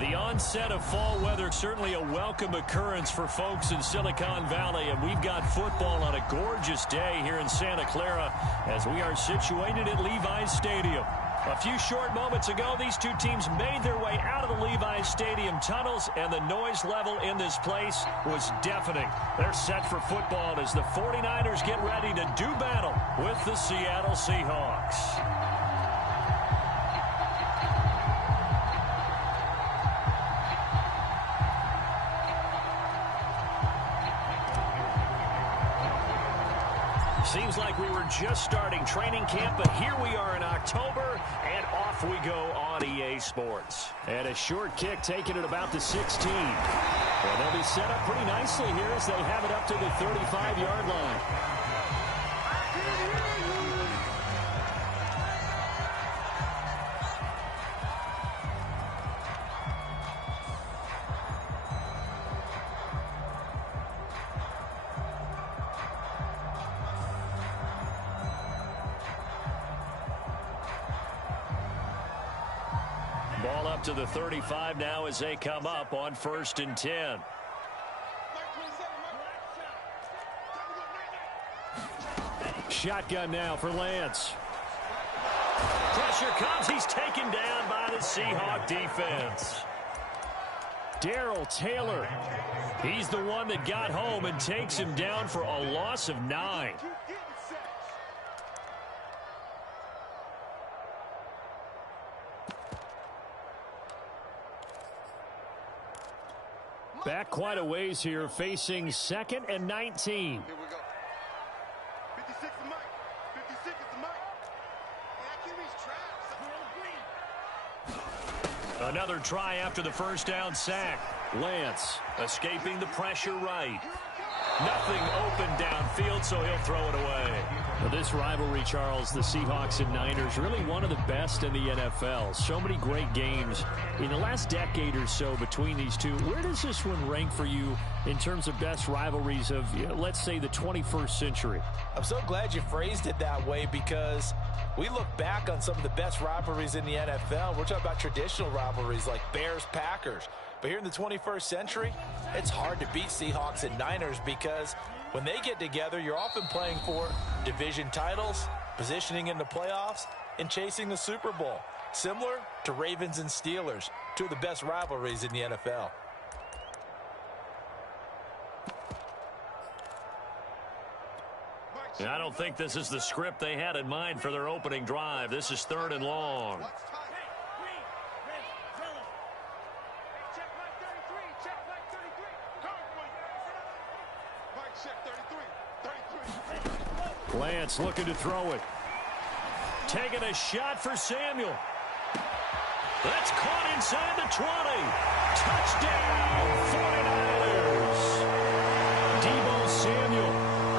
The onset of fall weather, certainly a welcome occurrence for folks in Silicon Valley, and we've got football on a gorgeous day here in Santa Clara as we are situated at Levi's Stadium. A few short moments ago, these two teams made their way out of the Levi's Stadium tunnels, and the noise level in this place was deafening. They're set for football as the 49ers get ready to do battle with the Seattle Seahawks. Seems like we were just starting training camp, but here we are in October, and off we go on EA Sports. And a short kick taken at about the 16. Well, they'll be set up pretty nicely here as they have it up to the 35-yard line. Ball up to the 35 now as they come up on 1st and 10. Shotgun now for Lance. Pressure comes. He's taken down by the Seahawk defense. Darrell Taylor. He's the one that got home and takes him down for a loss of 9. Back quite a ways here, facing 2nd and 19. Here we go. 56 is Mike. 56 is Mike. Another try after the first down sack. Lance escaping the pressure right. Nothing open downfield, so he'll throw it away. Well, this rivalry, Charles, the Seahawks and Niners, really one of the best in the NFL. So many great games in the last decade or so between these two. Where does this one rank for you in terms of best rivalries of, let's say, the 21st century? I'm so glad you phrased it that way because we look back on some of the best rivalries in the NFL. We're talking about traditional rivalries like Bears-Packers. But here in the 21st century, it's hard to beat Seahawks and Niners because when they get together, you're often playing for division titles, positioning in the playoffs, and chasing the Super Bowl. Similar to Ravens and Steelers, two of the best rivalries in the NFL. I don't think this is the script they had in mind for their opening drive. This is 3rd and long. Lance looking to throw it. Taking a shot for Samuel. That's caught inside the 20. Touchdown, 49ers. Deebo Samuel,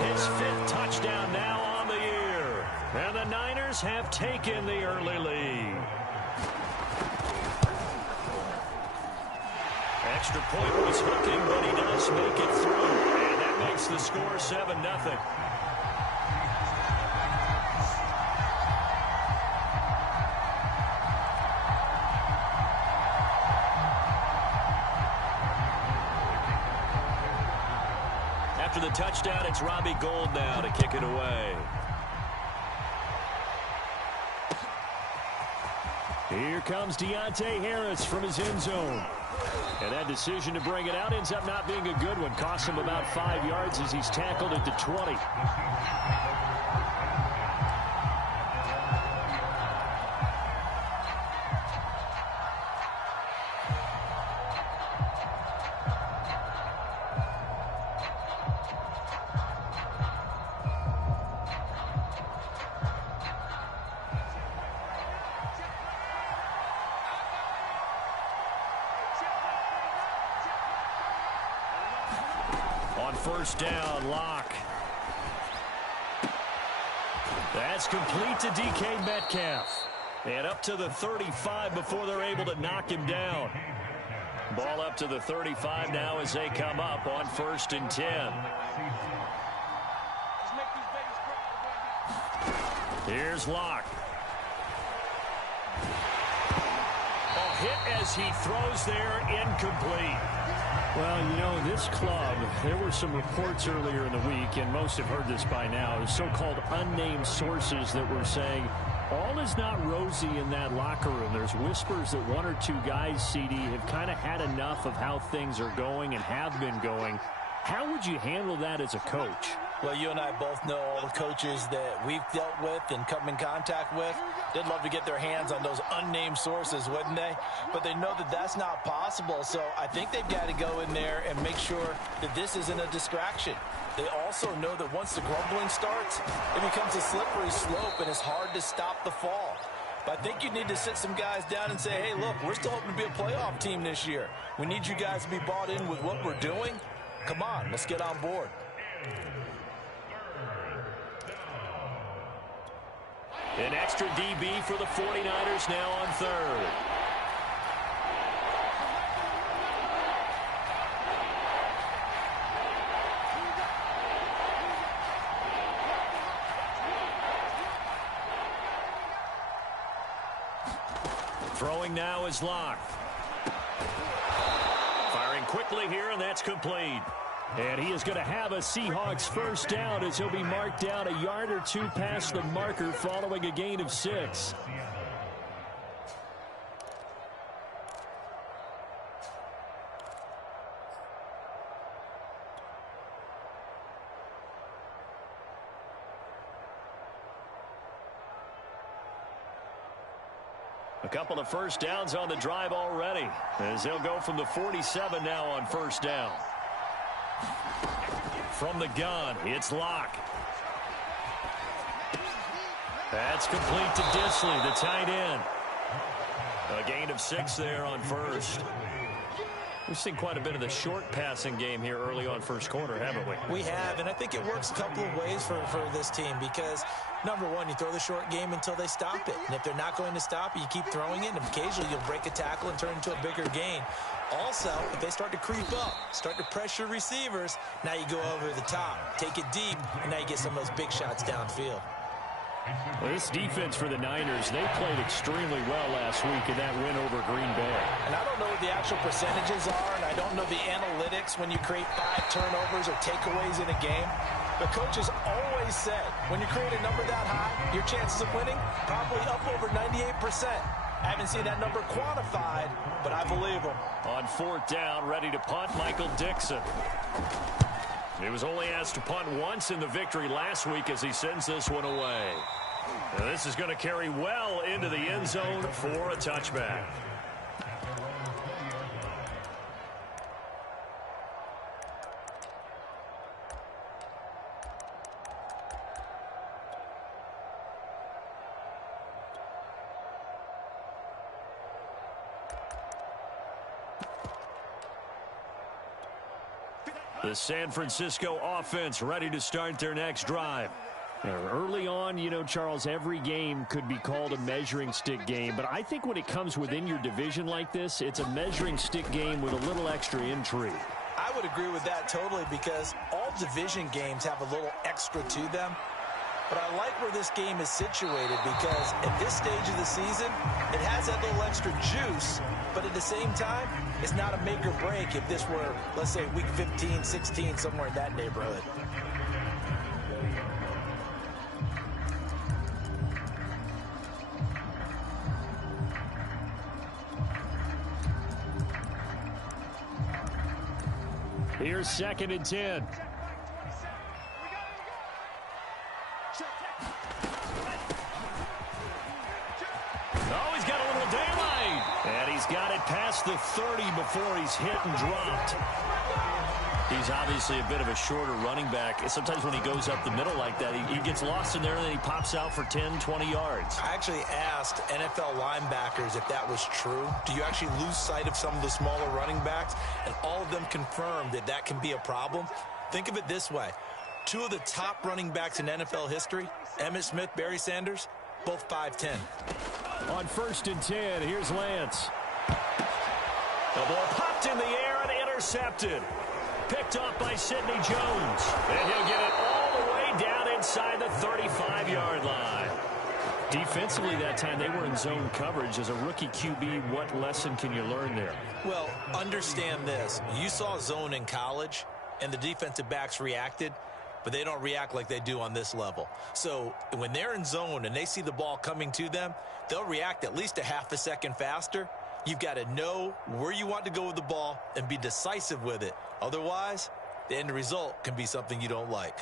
his 5th touchdown now on the year. And the Niners have taken the early lead. Extra point was hooking, but he does make it through. And that makes the score 7-0. After the touchdown, it's Robbie Gould now to kick it away. Here comes Deontay Harris from his end zone. And that decision to bring it out ends up not being a good one. Costs him about 5 yards as he's tackled at the 20. On 1st down, Locke. That's complete to DK Metcalf. And up to the 35 before they're able to knock him down. Ball up to the 35 now as they come up on 1st and 10. Here's Locke. A hit as he throws there, incomplete. Well, you know, this club, there were some reports earlier in the week, and most have heard this by now, so-called unnamed sources that were saying all is not rosy in that locker room. There's whispers that one or two guys, CD, have kind of had enough of how things are going and have been going. How would you handle that as a coach? Well, you and I both know all the coaches that we've dealt with and come in contact with. They'd love to get their hands on those unnamed sources, wouldn't they? But they know that that's not possible, so I think they've got to go in there and make sure that this isn't a distraction. They also know that once the grumbling starts, it becomes a slippery slope, and it's hard to stop the fall. But I think you need to sit some guys down and say, hey, look, we're still hoping to be a playoff team this year. We need you guys to be bought in with what we're doing. Come on, let's get on board. An extra DB for the 49ers now on third. Throwing now is Locke. Firing quickly here, and that's complete. And he is going to have a Seahawks first down as he'll be marked down a yard or two past the marker following a gain of 6. A couple of first downs on the drive already as they'll go from the 47 now on first down. From the gun, it's Locke. That's complete to Disley, the tight end. A gain of 6 there on first. We've seen quite a bit of the short passing game here early on first quarter, haven't we? We have, and I think it works a couple of ways for this team because, number one, you throw the short game until they stop it. And if they're not going to stop it, you keep throwing it, and occasionally you'll break a tackle and turn it into a bigger gain. Also, if they start to creep up, start to pressure receivers, now you go over the top, take it deep, and now you get some of those big shots downfield. Well, this defense for the Niners, they played extremely well last week in that win over Green Bay. And I don't know what the actual percentages are, and I don't know the analytics when you create 5 turnovers or takeaways in a game. The coaches always said, when you create a number that high, your chances of winning probably up over 98%. I haven't seen that number quantified, but I believe them. On fourth down, ready to punt, Michael Dixon. He was only asked to punt once in the victory last week as he sends this one away. Now this is going to carry well into the end zone for a touchback. The San Francisco offense ready to start their next drive. Early on, you know, Charles, every game could be called a measuring stick game. But I think when it comes within your division like this, it's a measuring stick game with a little extra intrigue. I would agree with that totally because all division games have a little extra to them. But I like where this game is situated because at this stage of the season, it has that little extra juice. But at the same time, it's not a make or break if this were, let's say, week 15, 16, somewhere in that neighborhood. Here's 2nd and 10. Oh, he's got a little daylight. And he's got it past the 30 before he's hit and dropped. He's obviously a bit of a shorter running back. Sometimes when he goes up the middle like that, he gets lost in there and then he pops out for 10, 20 yards. I actually asked NFL linebackers if that was true. Do you actually lose sight of some of the smaller running backs? And all of them confirmed that that can be a problem. Think of it this way. 2 of the top running backs in NFL history, Emmitt Smith, Barry Sanders, both 5'10". On 1st and 10, here's Lance. The ball popped in the air and intercepted. Picked off by Sidney Jones. And he'll get it all the way down inside the 35-yard line. Defensively that time, they were in zone coverage. As a rookie QB, what lesson can you learn there? Well, understand this. You saw zone in college, and the defensive backs reacted, but they don't react like they do on this level. So when they're in zone and they see the ball coming to them, they'll react at least a half a second faster. You've got to know where you want to go with the ball and be decisive with it. Otherwise, the end result can be something you don't like.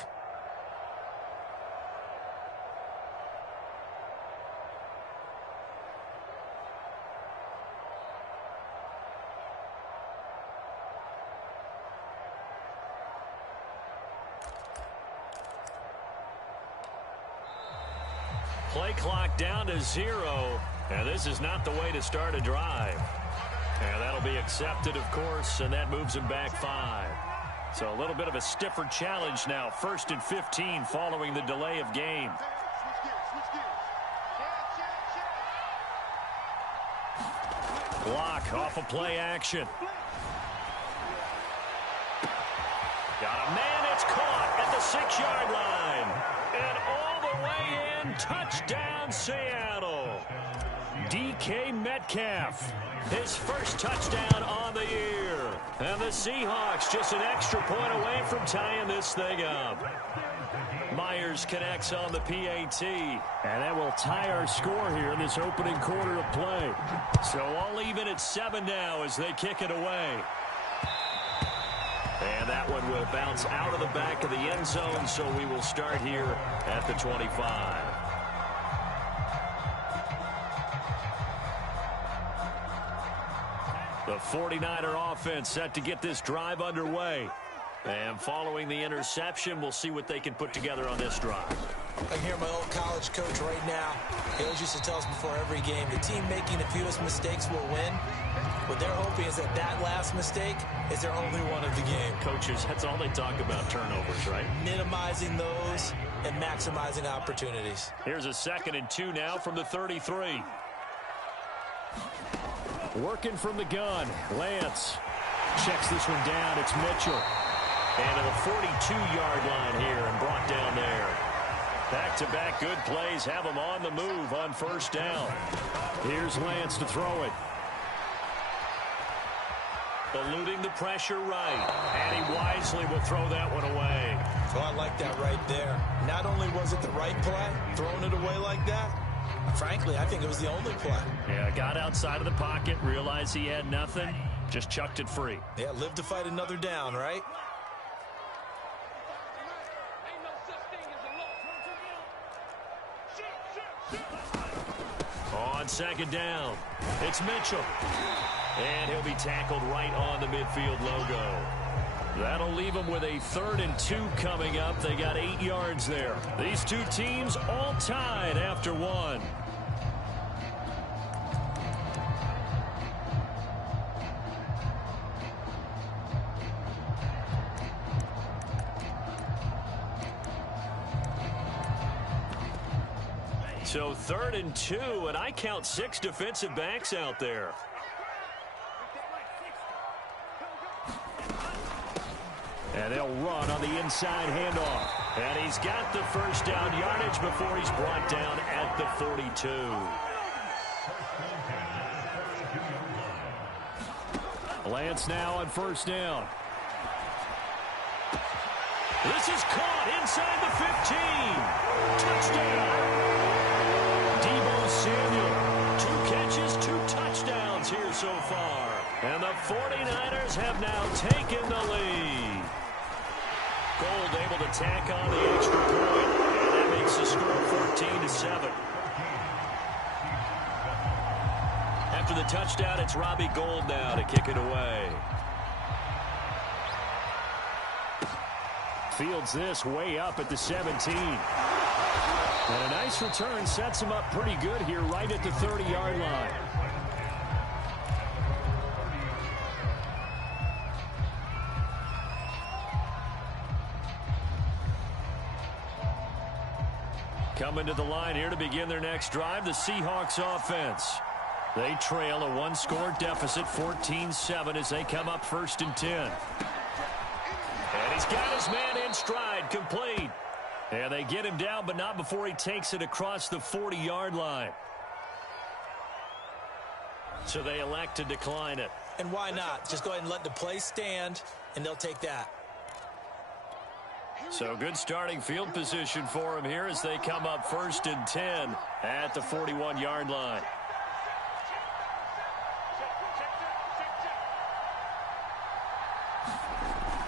Play clock down to 0, and this is not the way to start a drive. And that'll be accepted, of course, and that moves him back 5. So a little bit of a stiffer challenge now. 1st and 15 following the delay of game. Block off of play action. Got a man, it's caught at the 6-yard line. And all the way in, touchdown Seattle. DK Metcalf, his first touchdown on the year. And the Seahawks just an extra point away from tying this thing up. Myers connects on the PAT. And that will tie our score here in this opening quarter of play. So all even at 7 now as they kick it away. And that one will bounce out of the back of the end zone, so we will start here at the 25. The 49er offense set to get this drive underway. And following the interception, we'll see what they can put together on this drive. I can hear my old college coach right now. He always used to tell us before every game, the team making the fewest mistakes will win. What they're hoping is that that last mistake is their only one of the game. Coaches, that's all they talk about, turnovers, right? Minimizing those and maximizing opportunities. Here's a 2nd and 2 now from the 33. Working from the gun. Lance checks this one down. It's Mitchell. And to the 42-yard line here and brought down there. Back-to-back good plays have him on the move on 1st down. Here's Lance to throw it. Eluding the pressure right. And he wisely will throw that one away. Oh, I like that right there. Not only was it the right play, throwing it away like that, frankly, I think it was the only play. Yeah, got outside of the pocket, realized he had nothing, just chucked it free. Yeah, live to fight another down, right? On 2nd down, it's Mitchell. And he'll be tackled right on the midfield logo. That'll leave them with a 3rd and 2 coming up. They got 8 yards there. These two teams all tied after 1. So 3rd and 2, and I count 6 defensive backs out there. And they'll run on the inside handoff. And he's got the 1st down yardage before he's brought down at the 42. Lance now on 1st down. This is caught inside the 15. Touchdown. Deebo Samuel. 2 catches, 2 touchdowns here so far. And the 49ers have now taken the lead. Gold able to tack on the extra point, and that makes the score 14-7. After the touchdown, it's Robbie Gould now to kick it away. Fields this way up at the 17. And a nice return sets him up pretty good here right at the 30-yard line. Coming to the line here to begin their next drive, the Seahawks offense. They trail a 1-score deficit, 14-7, as they come up 1st and 10. And he's got his man in stride, complete. And they get him down, but not before he takes it across the 40-yard line. So they elect to decline it. And why not? Just go ahead and let the play stand, and they'll take that. So good starting field position for him here as they come up 1st and 10 at the 41-yard line.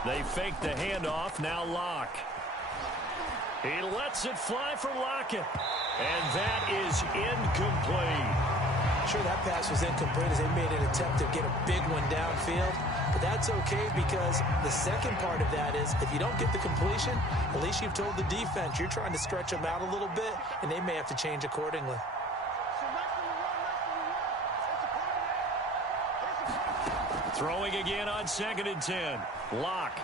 They fake the handoff. Now Locke. He lets it fly for Lockett. And that is incomplete. Sure, that pass was incomplete as they made an attempt to get a big one downfield. But that's okay because the second part of that is if you don't get the completion, at least you've told the defense you're trying to stretch them out a little bit, and they may have to change accordingly. Throwing again on 2nd and 10. Locke.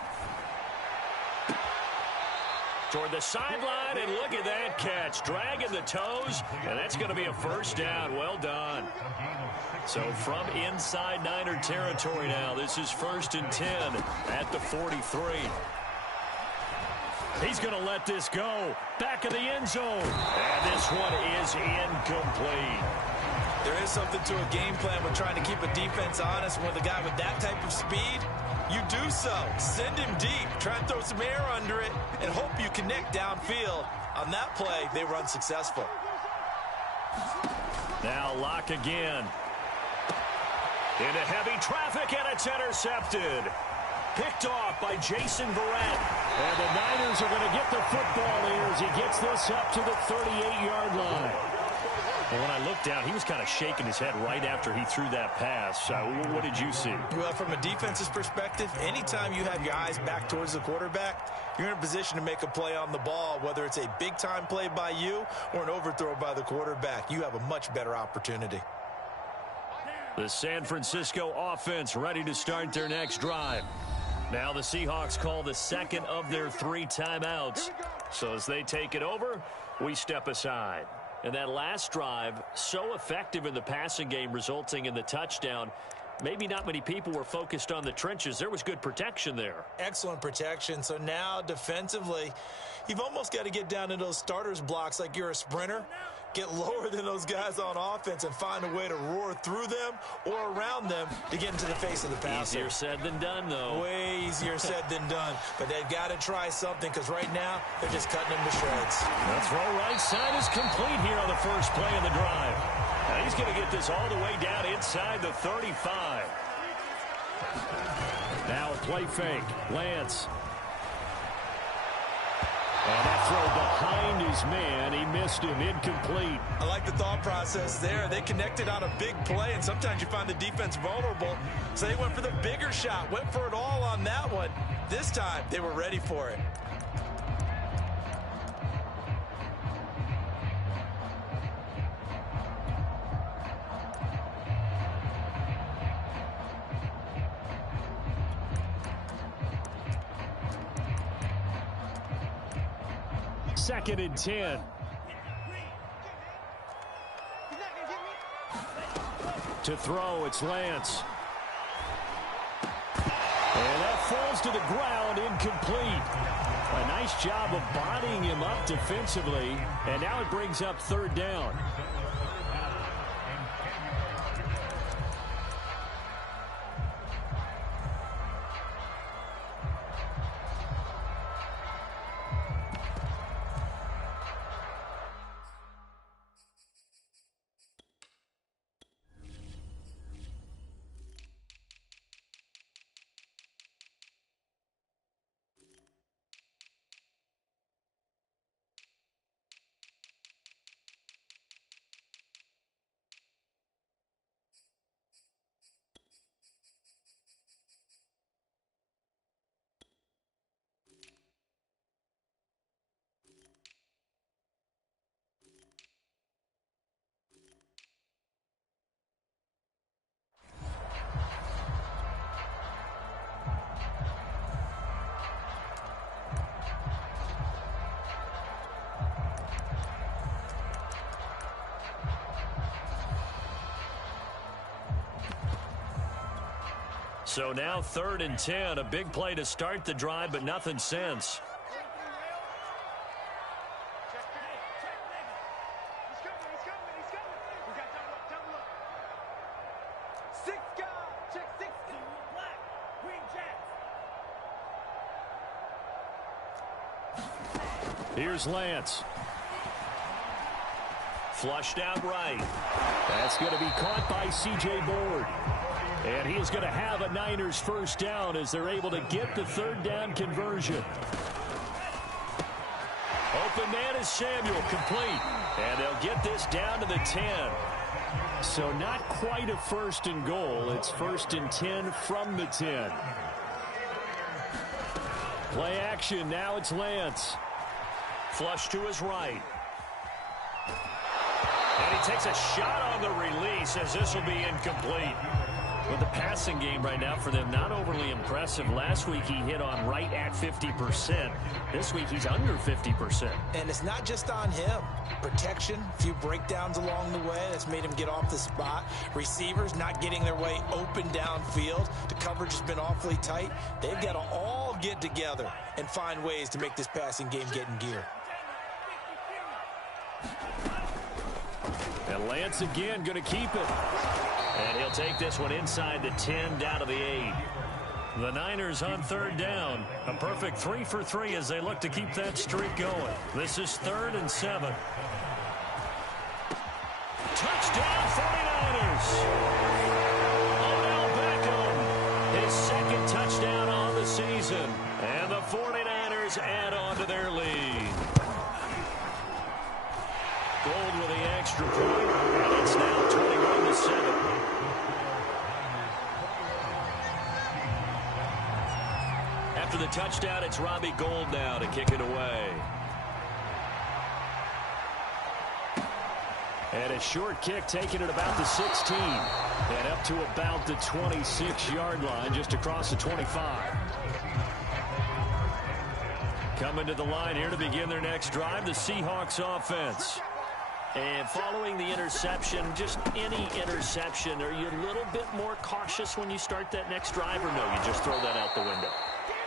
Toward the sideline, and look at that catch. Dragging the toes, and that's going to be a first down. Well done. So from inside Niner territory now, this is 1st and 10 at the 43. He's going to let this go. Back of the end zone. And this one is incomplete. There is something to a game plan with trying to keep a defense honest. With a guy with that type of speed, you do so. Send him deep. Try and throw some air under it and hope you connect downfield. On that play, they were unsuccessful. Now Locke again. Into heavy traffic, and it's intercepted. Picked off by Jason Verrett. And the Niners are going to get the football here as he gets this up to the 38-yard line. And when I looked down, he was kind of shaking his head right after he threw that pass. What did you see? Well, from a defense's perspective, anytime you have your eyes back towards the quarterback, you're in a position to make a play on the ball, whether it's a big-time play by you or an overthrow by the quarterback. You have a much better opportunity. The San Francisco offense ready to start their next drive. Now the Seahawks call the second of their 3 timeouts. So as they take it over, we step aside. And that last drive, so effective in the passing game, resulting in the touchdown. Maybe not many people were focused on the trenches. There was good protection there. Excellent protection. So now defensively, you've almost got to get down to those starters blocks like you're a sprinter. Get lower than those guys on offense and find a way to roar through them or around them to get into the face of the passer. Easier said than done, though. Way easier said than done. But they've got to try something because right now they're just cutting them to shreds. The throw right side is complete here on the first play of the drive. Now he's going to get this all the way down inside the 35. Now a play fake. Lance. And that throw behind his man. He missed him. Incomplete. I like the thought process there. They connected on a big play, and sometimes you find the defense vulnerable. So they went for the bigger shot, went for it all on that one. This time, they were ready for it. Second and 10. To throw, it's Lance. And that falls to the ground, incomplete. A nice job of bodying him up defensively, and now it brings up 3rd down. So now 3rd and 10, a big play to start the drive, but nothing since. Here's Lance. Flushed out right. That's going to be caught by C.J. Board. And he is going to have a Niners first down as they're able to get the third down conversion. Open man is Samuel, complete. And they'll get this down to the 10. So not quite a first and goal. It's first and 10 from the 10. Play action. Now it's Lance. Flush to his right. And he takes a shot on the release as this will be incomplete. With the passing game right now for them, not overly impressive. Last week he hit on right at 50%. This week he's under 50%. And it's not just on him. Protection, a few breakdowns along the way that's made him get off the spot. Receivers not getting their way open downfield. The coverage has been awfully tight. They've got to all get together and find ways to make this passing game get in gear. And Lance again going to keep it. And he'll take this one inside the 10 down to the 8. The Niners on third down. A perfect 3 for 3 as they look to keep that streak going. This is 3rd and 7. Touchdown 49ers. Odell Beckham. His second touchdown on the season. And the 49ers add on to their lead. Gold with the extra point. And it's now 21-7. After the touchdown, it's Robbie Gould now to kick it away. And a short kick taken at about the 16. And up to about the 26-yard line, just across the 25. Coming to the line here to begin their next drive, the Seahawks offense. And following the interception, just any interception, are you a little bit more cautious when you start that next drive, or no, you just throw that out the window?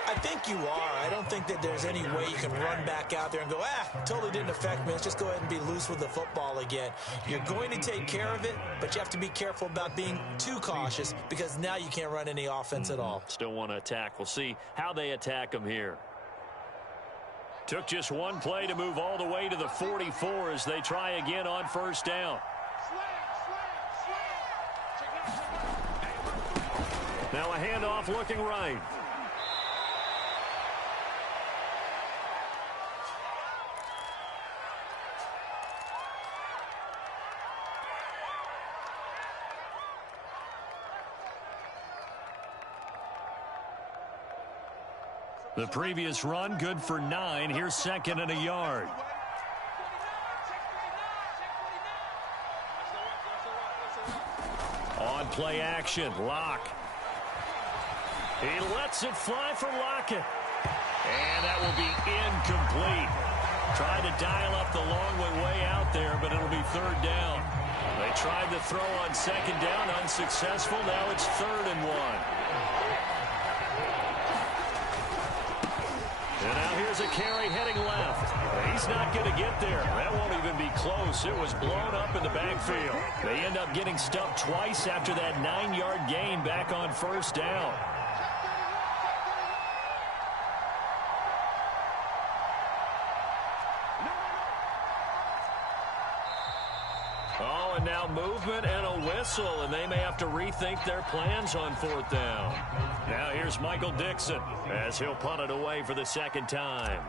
I think you are. I don't think that there's any way you can run back out there and go, totally didn't affect me. Let's just go ahead and be loose with the football again. You're going to take care of it, but you have to be careful about being too cautious because now you can't run any offense at all. Still want to attack. We'll see how they attack them here. Took just one play to move all the way to the 44 as they try again on first down. Now a handoff looking right. The previous run, good for 9. Here's 2nd and a yard. On play action, Locke. He lets it fly for Lockett. And that will be incomplete. Tried to dial up the long way out there, but it'll be 3rd down. They tried to throw on 2nd down, unsuccessful. Now it's 3rd and 1. And now here's a carry heading left. He's not going to get there. That won't even be close. It was blown up in the backfield. They end up getting stuffed twice after that 9-yard gain back on first down. Oh, and now movement and a whistle, and they may have to rethink their plans on 4th down. Now here's Michael Dixon as he'll punt it away for the 2nd time.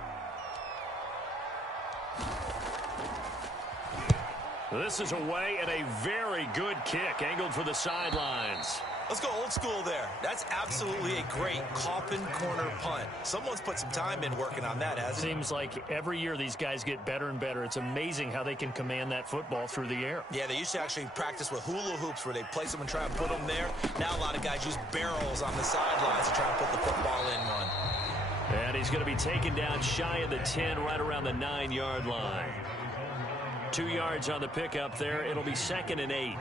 This is away and a very good kick angled for the sidelines. Let's go old school there. That's absolutely a great coffin corner punt. Someone's put some time in working on that, hasn't it? Seems like every year these guys get better and better. It's amazing how they can command that football through the air. Yeah, they used to actually practice with hula hoops where they place them and try and put them there. Now a lot of guys use barrels on the sidelines to try and put the football in one. And he's going to be taken down shy of the 10, right around the 9-yard line. 2 yards on the pickup there. It'll be 2nd and 8.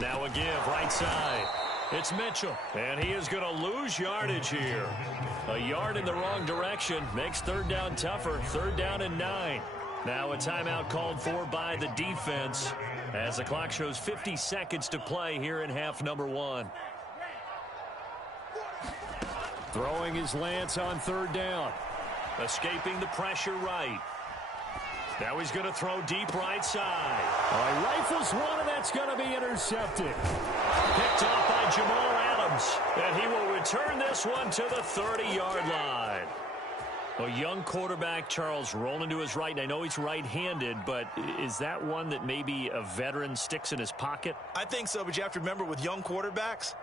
Now a give right side. It's Mitchell, and he is going to lose yardage here. A yard in the wrong direction makes 3rd down tougher. 3rd down and 9. Now a timeout called for by the defense as the clock shows 50 seconds to play here in half number one. Throwing his Lance on third down. Escaping the pressure right. Now he's going to throw deep right side. Rifles one, and that's going to be intercepted. Picked off by Jamal Adams. And he will return this one to the 30-yard line. A young quarterback, Charles, rolling to his right. And I know he's right-handed, but is that one that maybe a veteran sticks in his pocket? I think so, but you have to remember with young quarterbacks,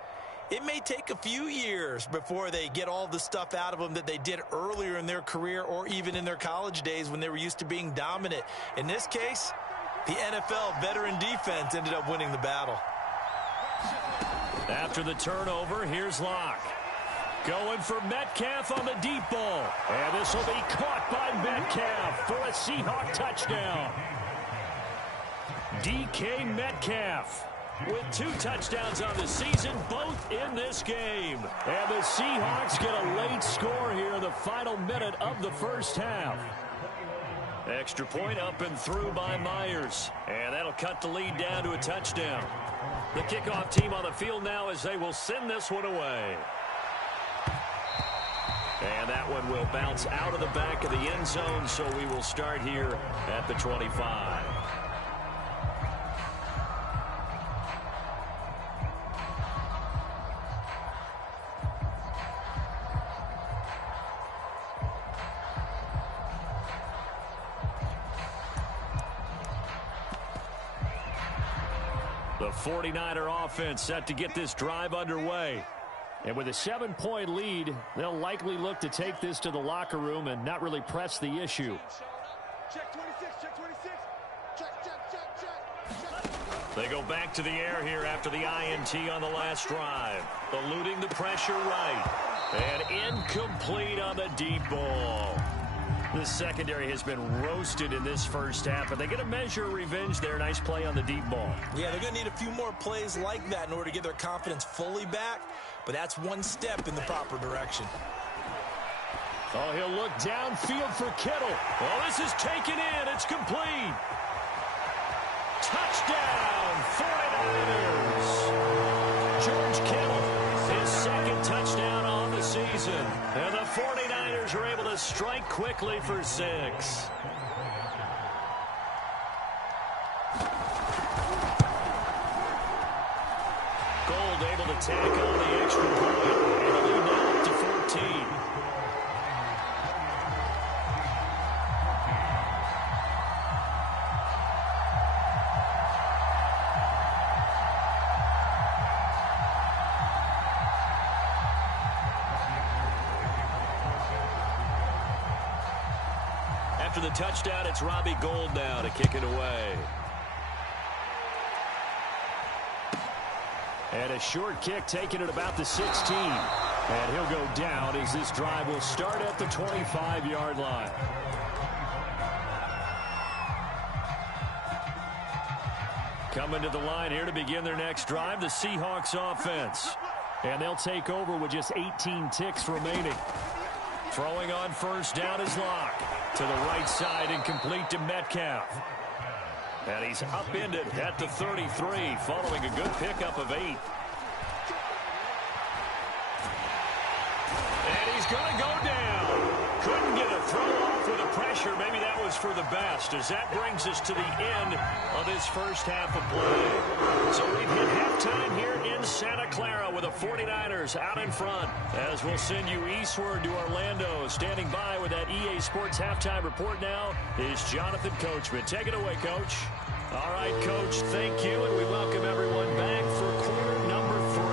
it may take a few years before they get all the stuff out of them that they did earlier in their career or even in their college days when they were used to being dominant. In this case, the NFL veteran defense ended up winning the battle. After the turnover, here's Locke. Going for Metcalf on the deep ball. And this will be caught by Metcalf for a Seahawk touchdown. DK Metcalf with 2 touchdowns on the season, both in this game. And the Seahawks get a late score here in the final minute of the first half. Extra point up and through by Myers. And that'll cut the lead down to a touchdown. The kickoff team on the field now as they will send this one away. And that one will bounce out of the back of the end zone, so we will start here at the 25. The 49er offense set to get this drive underway. And with a 7-point lead, they'll likely look to take this to the locker room and not really press the issue. Check 26, check 26. Check. They go back to the air here after the INT on the last drive. Eluding the pressure right. And incomplete on the deep ball. The secondary has been roasted in this first half, but they get a measure of revenge there. Nice play on the deep ball. Yeah, they're going to need a few more plays like that in order to get their confidence fully back, but that's one step in the proper direction. Oh, he'll look downfield for Kittle. Oh, this is taken in. It's complete. Touchdown, 49ers. George Kittle, his second touchdown on the season. And the 49ers are able to strike quickly for 6. Gold able to tack on the extra point. And the lead now up to 14. After the touchdown, it's Robbie Gould now to kick it away. And a short kick taken at about the 16. And he'll go down as this drive will start at the 25-yard line. Coming to the line here to begin their next drive, the Seahawks offense. And they'll take over with just 18 ticks remaining. Throwing on first down is Locke. To the right side and complete to Metcalf. And he's upended at the 33 following a good pickup of 8. And he's going to go down. Couldn't get a throw off with the pressure. Maybe that was for the best as that brings us to the end of this first half of play. So we've hit halftime here in Santa Clara with the 49ers out in front as we'll send you eastward to Orlando. Standing by with that EA Sports halftime report now is Jonathan Coachman. Take it away, Coach. All right, Coach, thank you, and we welcome everyone back for quarter number 3.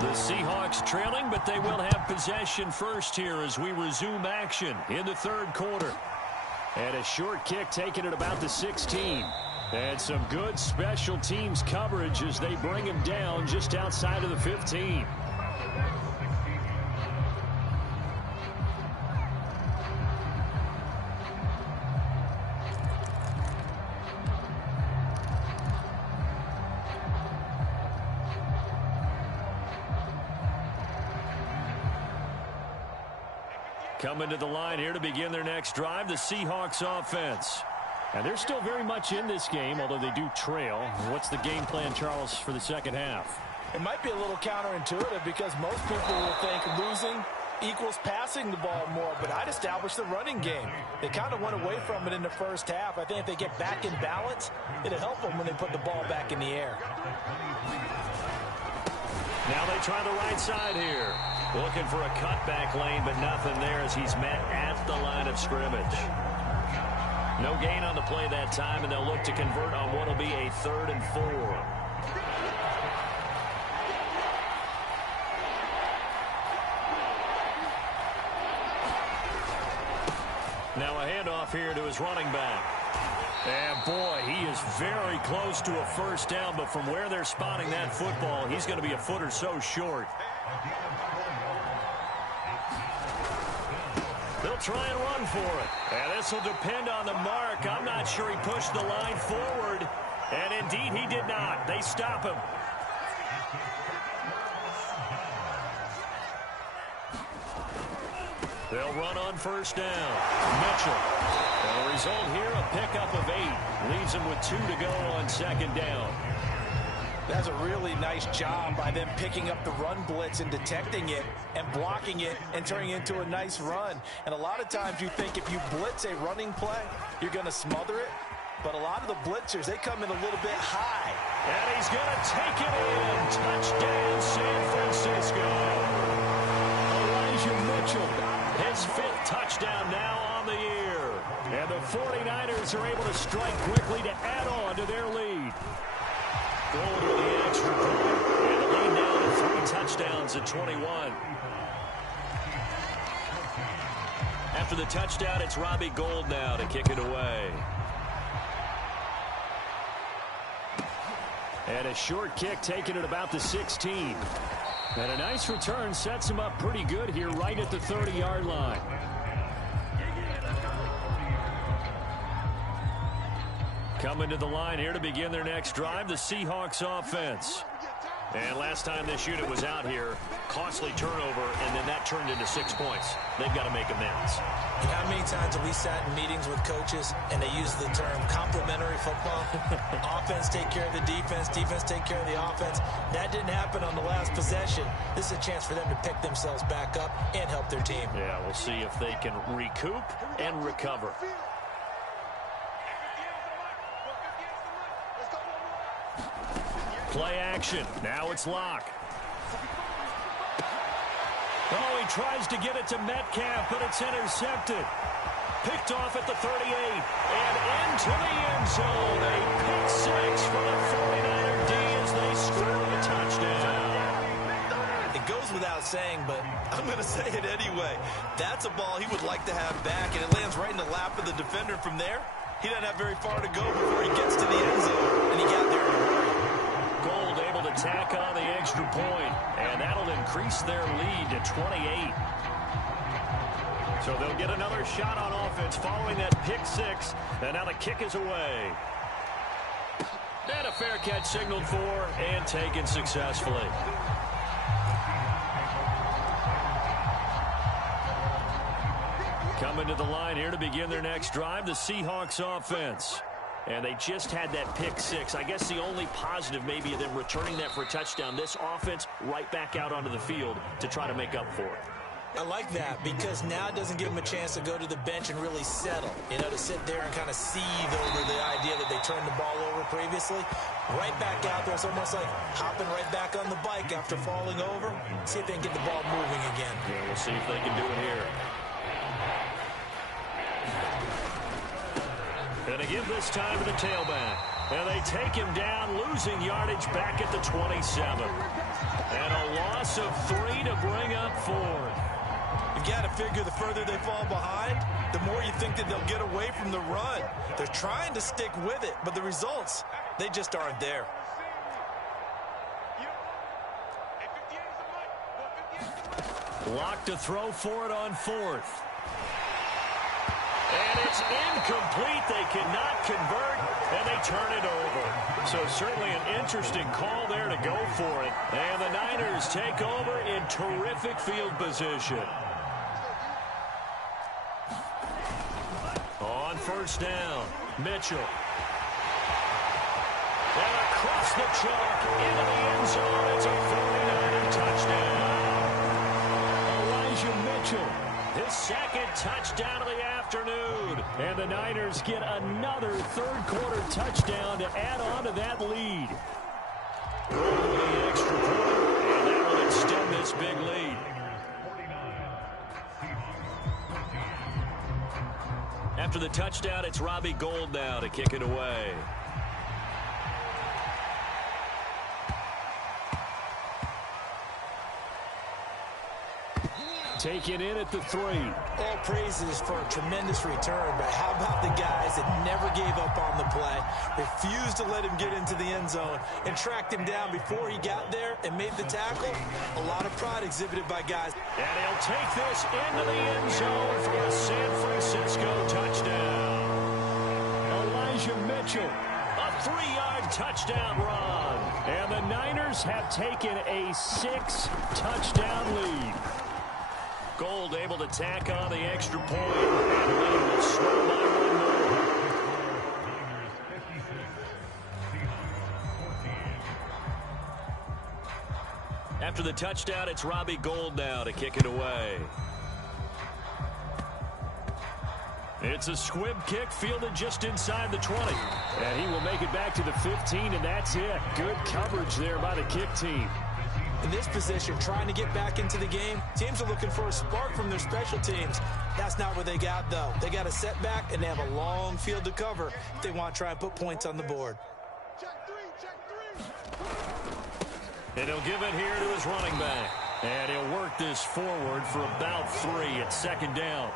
The Seahawks trailing, but they will have possession first here as we resume action in the third quarter. And a short kick taken at about the 16. And some good special teams coverage as they bring him down just outside of the 15. Coming to the line here to begin their next drive, the Seahawks offense. And they're still very much in this game, although they do trail. What's the game plan, Charles, for the second half? It might be a little counterintuitive because most people will think losing equals passing the ball more, but I'd establish the running game. They kind of went away from it in the first half. I think if they get back in balance, it'll help them when they put the ball back in the air. Now they try the right side here. Looking for a cutback lane, but nothing there as he's met at the line of scrimmage. No gain on the play that time, and they'll look to convert on what will be a 3rd and 4. Now a handoff here to his running back. And boy, he is very close to a first down, but from where they're spotting that football, he's going to be a foot or so short. They'll try and run for it. And this will depend on the mark. I'm not sure he pushed the line forward. And indeed, he did not. They stop him. They'll run on first down. Mitchell. And the result here, a pickup of 8. Leaves him with 2 to go on second down. That's a really nice job by them picking up the run blitz and detecting it and blocking it and turning it into a nice run. And a lot of times you think if you blitz a running play, you're going to smother it. But a lot of the blitzers, they come in a little bit high. And he's going to take it in. Touchdown, San Francisco. Elijah Mitchell, his 5th touchdown now on the year. And the 49ers are able to strike quickly to add on to their lead. Gold with the extra point. And the lead now to 3 touchdowns at 21. After the touchdown, it's Robbie Gould now to kick it away. And a short kick taken at about the 16. And a nice return sets him up pretty good here right at the 30-yard line. Coming to the line here to begin their next drive, the Seahawks offense. And last time this unit was out here, costly turnover, and then that turned into 6 points. They've got to make amends. How many times have we sat in meetings with coaches and they use the term complementary football? Offense take care of the defense, defense take care of the offense. That didn't happen on the last possession. This is a chance for them to pick themselves back up and help their team. Yeah, we'll see if they can recoup and recover. Play action. Now it's Locke. Oh, he tries to get it to Metcalf, but it's intercepted. Picked off at the 38. And into the end zone. A pick 6 for the 49er D as they score a touchdown. It goes without saying, but I'm going to say it anyway. That's a ball he would like to have back, and it lands right in the lap of the defender from there. He doesn't have very far to go before he gets to the end zone, and he got there in a hurry. Gould able to tack on the extra point, and that'll increase their lead to 28. So they'll get another shot on offense following that pick 6, and now the kick is away. And a fair catch signaled for and taken successfully. Coming to the line here to begin their next drive, the Seahawks offense. And they just had that pick 6. I guess the only positive maybe of them returning that for a touchdown. This offense right back out onto the field to try to make up for it. I like that because now it doesn't give them a chance to go to the bench and really settle. You know, to sit there and kind of seethe over the idea that they turned the ball over previously. Right back out there. It's almost like hopping right back on the bike after falling over. See if they can get the ball moving again. Yeah, we'll see if they can do it here. And they give this time to the tailback. And they take him down, losing yardage back at the 27. And a loss of 3 to bring up 4. You've got to figure the further they fall behind, the more you think that they'll get away from the run. They're trying to stick with it, but the results, they just aren't there. Locke to throw for it on 4th. And it's incomplete. They cannot convert, and they turn it over. So certainly an interesting call there to go for it. And the Niners take over in terrific field position. first down. Mitchell. And across the chalk into the end zone. It's a 49er touchdown. Elijah Mitchell, his second touchdown of the afternoon. And the Niners get another third-quarter touchdown to add on to that lead. The extra point, and that will extend this big lead. After the touchdown, it's Robbie Gould now to kick it away. Taken in at the 3. All praises for a tremendous return, but how about the guys that never gave up on the play, refused to let him get into the end zone, and tracked him down before he got there and made the tackle? A lot of pride exhibited by guys. And he'll take this into the end zone for a San Francisco touchdown. Elijah Mitchell, a 3-yard touchdown run. And the Niners have taken a 6-touchdown lead. Gould able to tack on the extra point, and the lead will slow by 1 more. After the touchdown, it's Robbie Gould now to kick it away. It's a squib kick fielded just inside the 20. And he will make it back to the 15, and that's it. Good coverage there by the kick team. In this position, trying to get back into the game, teams are looking for a spark from their special teams. That's not what they got, though. They got a setback, and they have a long field to cover if they want to try and put points on the board. And he'll give it here to his running back. And he'll work this forward for about 3 at second down.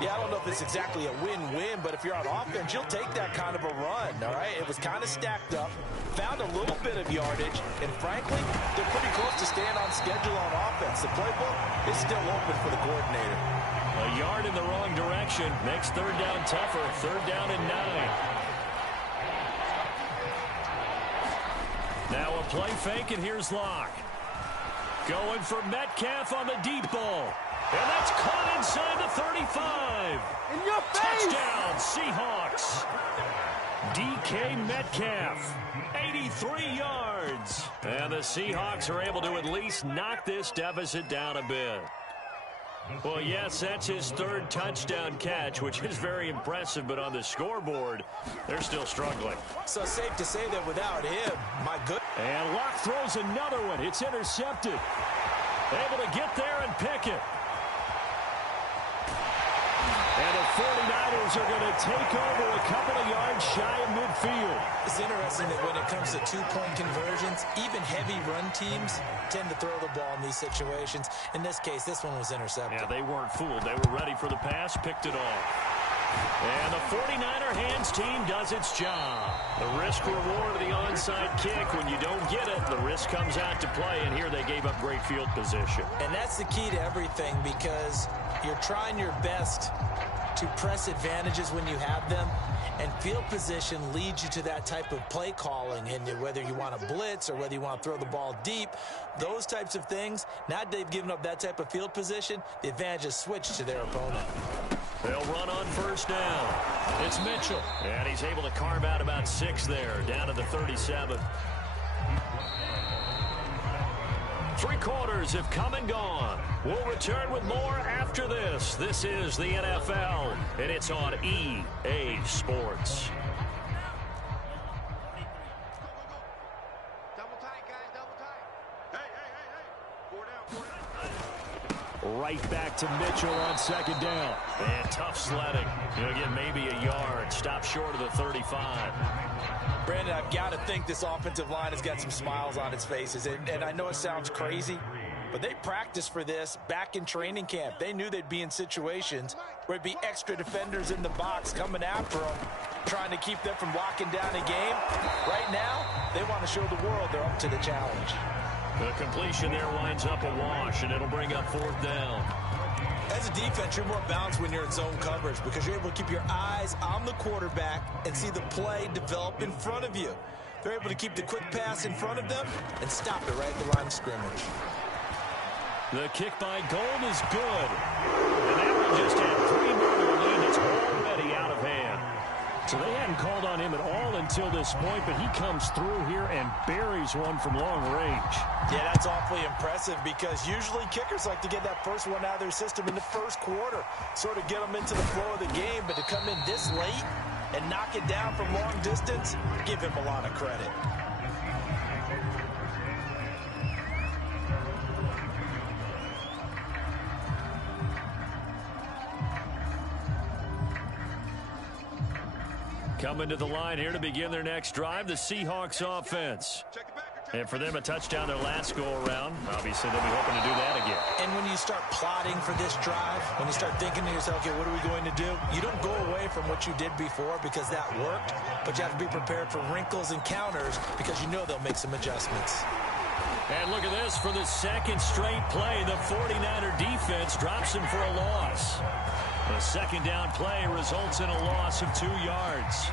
Yeah, I don't know if it's exactly a win-win, but if you're on offense, you'll take that kind of a run, all right? It was kind of stacked up, found a little bit of yardage, and frankly, they're pretty close to staying on schedule on offense. The playbook is still open for the coordinator. A yard in the wrong direction makes third down tougher. Third down and 9. Now a play fake, and here's Locke. Going for Metcalf on the deep ball. And that's caught inside the 35. In your face! Touchdown, Seahawks. DK Metcalf, 83 yards. And the Seahawks are able to at least knock this deficit down a bit. Well, yes, that's his third touchdown catch, which is very impressive, but on the scoreboard, they're still struggling. So safe to say that without him, my good. And Locke throws another one. It's intercepted. Able to get there and pick it. And the 49ers are going to take over a couple of yards shy of midfield. It's interesting that when it comes to two-point conversions, even heavy run teams tend to throw the ball in these situations. In this case, this one was intercepted. Yeah, they weren't fooled. They were ready for the pass, picked it off. And the 49er hands team does its job. The risk-reward of the onside kick. When you don't get it, the risk comes out to play, and here they gave up great field position. And that's the key to everything, because you're trying your best to press advantages when you have them, and field position leads you to that type of play calling. And whether you want to blitz or whether you want to throw the ball deep, those types of things, now that they've given up that type of field position, the advantage is switched to their opponent. They'll run on first down. It's Mitchell. And he's able to carve out about 6 there, down to the 37. 3 quarters have come and gone. We'll return with more after this. This is the NFL, and it's on EA Sports. Double tight, guys, double tight. Hey. 4 down. Right back to Mitchell on second down. And tough sledding. He'll get maybe a yard. Stop short of the 35. Brandon, I've got to think this offensive line has got some smiles on its faces. And I know it sounds crazy, but they practiced for this back in training camp. They knew they'd be in situations where it'd be extra defenders in the box coming after them, trying to keep them from locking down a game. Right now, they want to show the world they're up to the challenge. The completion there winds up a wash, and it'll bring up 4th down. As a defense, you're more balanced when you're in zone coverage because you're able to keep your eyes on the quarterback and see the play develop in front of you. They're able to keep the quick pass in front of them and stop it right at the line of scrimmage. The kick by Gould is good. And that one just had 3 more to lead. It's already out of So they hadn't called on him at all until this point, but he comes through here and buries one from long range. Yeah, that's awfully impressive because usually kickers like to get that first one out of their system in the first quarter, sort of get them into the flow of the game, but to come in this late and knock it down from long distance, give him a lot of credit. Coming to the line here to begin their next drive, the Seahawks offense. And for them, a touchdown their last go-around. Obviously, they'll be hoping to do that again. And when you start plotting for this drive, when you start thinking to yourself, okay, what are we going to do? You don't go away from what you did before because that worked, but you have to be prepared for wrinkles and counters because you know they'll make some adjustments. And look at this. For the second straight play, the 49er defense drops him for a loss. The second down play results in a loss of 2 yards.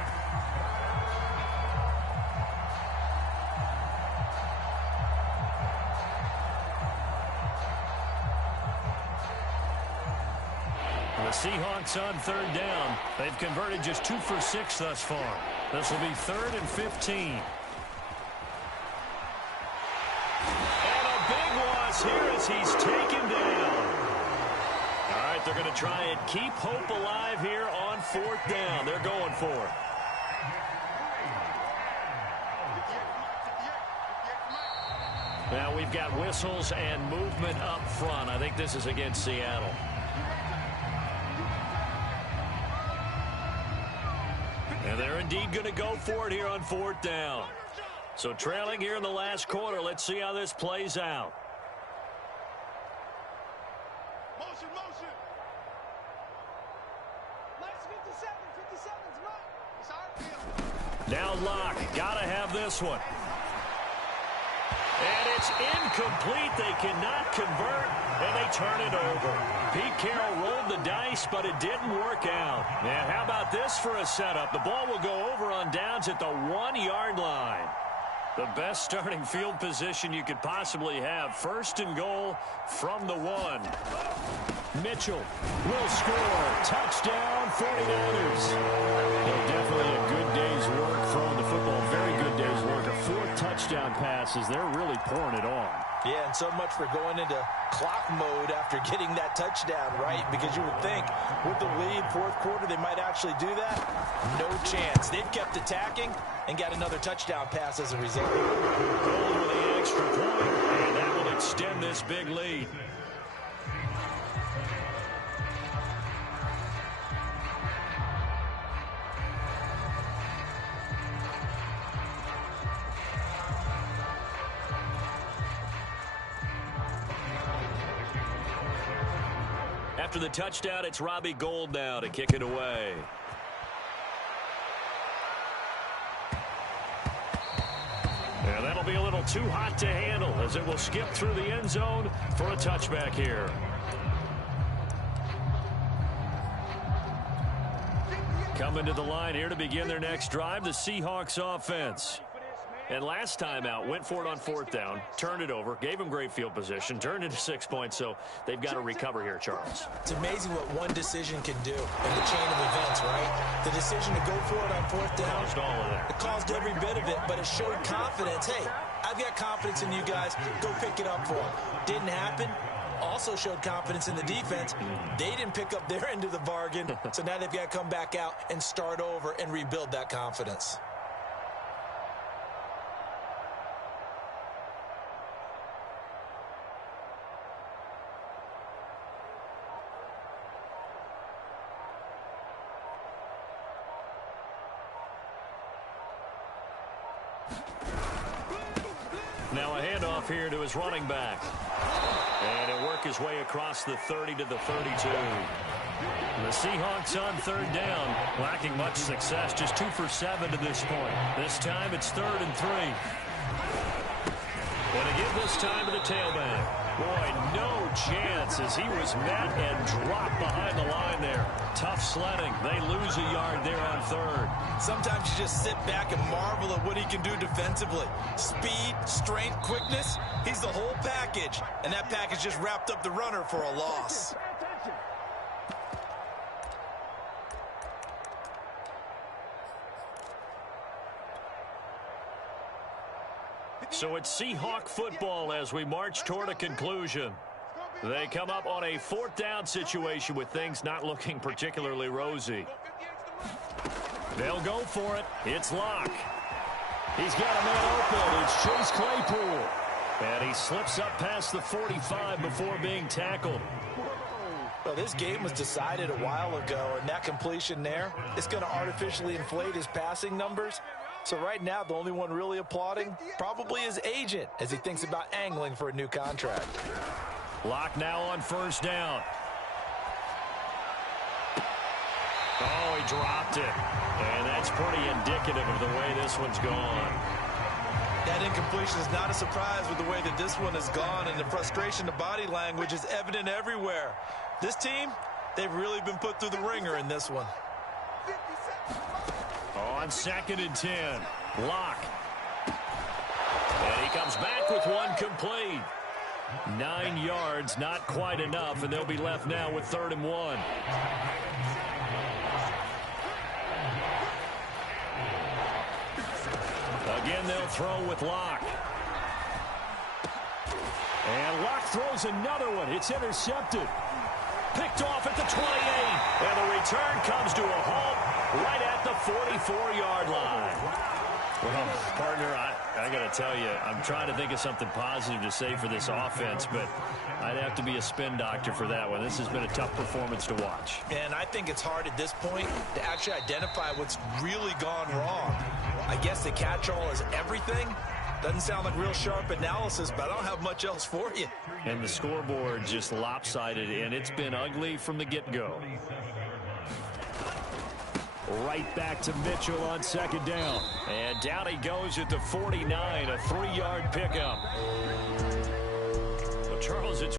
The Seahawks on third down. They've converted just 2 for 6 thus far. This will be 3rd and 15. And a big loss here as he's taken down. All right, they're going to try and keep hope alive here on 4th down. They're going for it. Now we've got whistles and movement up front. I think this is against Seattle. And they're indeed going to go for it here on 4th down. So trailing here in the last quarter. Let's see how this plays out. Motion, motion. Last 57's right. It's our field. Now Locke. Got to have this one. And it's incomplete. They cannot convert, and they turn it over. Pete Carroll rolled the dice, but it didn't work out. And how about this for a setup? The ball will go over on downs at the 1-yard line. The best starting field position you could possibly have. 1st and goal from the 1. Mitchell will score. Touchdown, 49ers. Definitely a good day's work throwing the football. Very good day's work. 4 touchdown passes. They're really pouring it on. Yeah, and so much for going into clock mode after getting that touchdown, right? Because you would think with the lead, 4th quarter, they might actually do that. No chance. They've kept attacking and got another touchdown pass as a result. Goal with the extra point, and that will extend this big lead. After the touchdown, it's Robbie Gould now to kick it away. And that'll be a little too hot to handle as it will skip through the end zone for a touchback here. Coming to the line here to begin their next drive, the Seahawks offense. And last time out, went for it on 4th down, turned it over, gave him great field position, turned it to 6 points, so they've got to recover here, Charles. It's amazing what one decision can do in the chain of events, right? The decision to go for it on 4th down, Caused all of that. it caused every bit of it, but it showed confidence. Hey, I've got confidence in you guys. Go pick it up for them. Didn't happen. Also showed confidence in the defense. They didn't pick up their end of the bargain, so now they've got to come back out and start over and rebuild that confidence. Now a handoff here to his running back. And he'll work his way across the 30 to the 32. The Seahawks on 3rd down, lacking much success, just 2 for 7 to this point. This time it's 3rd and 3. And again this time to the tailback. Boy, no chance as he was met and dropped behind the line there. Tough sledding. They lose a yard there on 3rd. Sometimes you just sit back and marvel at what he can do defensively. Speed, strength, quickness, he's the whole package. And that package just wrapped up the runner for a loss. So it's Seahawk football as we march toward a conclusion. They come up on a 4th down situation with things not looking particularly rosy. They'll go for it. It's Locke. He's got a man open. It's Chase Claypool. And he slips up past the 45 before being tackled. Well, this game was decided a while ago, and that completion there is going to artificially inflate his passing numbers. So right now, the only one really applauding probably his agent as he thinks about angling for a new contract. Locke now on 1st down. Oh, he dropped it. And that's pretty indicative of the way this one's gone. That incompletion is not a surprise with the way that this one has gone, and the frustration, the body language is evident everywhere. This team, they've really been put through the ringer in this one. On 2nd and 10, Locke. And he comes back with one complete. 9 yards, not quite enough, and they'll be left now with 3rd and 1. Again, they'll throw with Locke. And Locke throws another one. It's intercepted. Picked off at the 28. And the return comes to a halt right at the 44-yard line. Well, partner, I got to tell you, I'm trying to think of something positive to say for this offense, but I'd have to be a spin doctor for that one. This has been a tough performance to watch. And I think it's hard at this point to actually identify what's really gone wrong. I guess the catch-all is everything. Doesn't sound like real sharp analysis, but I don't have much else for you. And the scoreboard just lopsided, and it's been ugly from the get-go. Right back to Mitchell on 2nd down. And down he goes at the 49, a 3-yard pickup. Well, Charles, it's